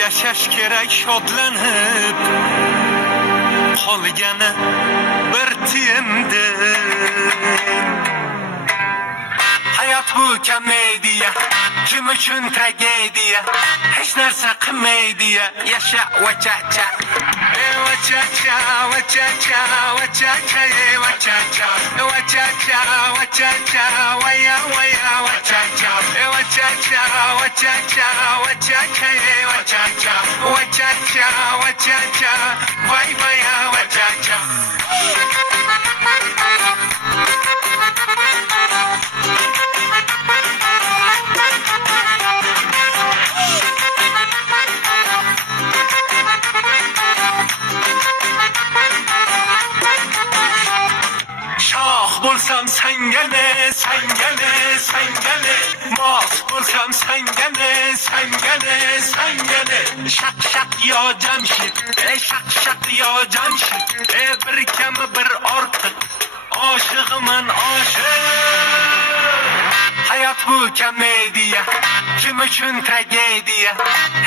yashash kerak shodlanib qolgani bir tiyindim. Hayot bu komediya, kim uchun tragediya, hech narsa qilmaydiya, yasha vachacha. Wachacha, wachacha, wachacha, wachacha, wachacha, wachacha, waya waya wachacha, wachacha, wachacha, wachacha, wachacha, wachacha, wachacha, waya waya wachacha. Bo'lsam sangane, sangane, sangane, mos bo'lsam sangane, sangane, sangane, shaq shaq yo Jamshid, shaq shaq yo Jamshid, bir kam bir ortiq, oshig'iman oshiq. Hayot bu komediya, kim uchun tragediya,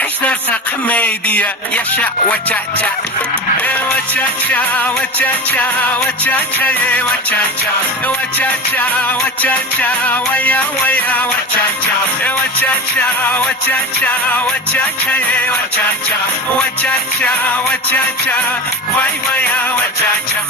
hech narsa qilmaydiya, yasha vachacha. Wachacha, wachacha, wachacha, wachacha, wachacha, wachacha, waya waya wachacha, wachacha, wachacha, wachacha, wachacha, wachacha, wachacha, waya waya wachacha.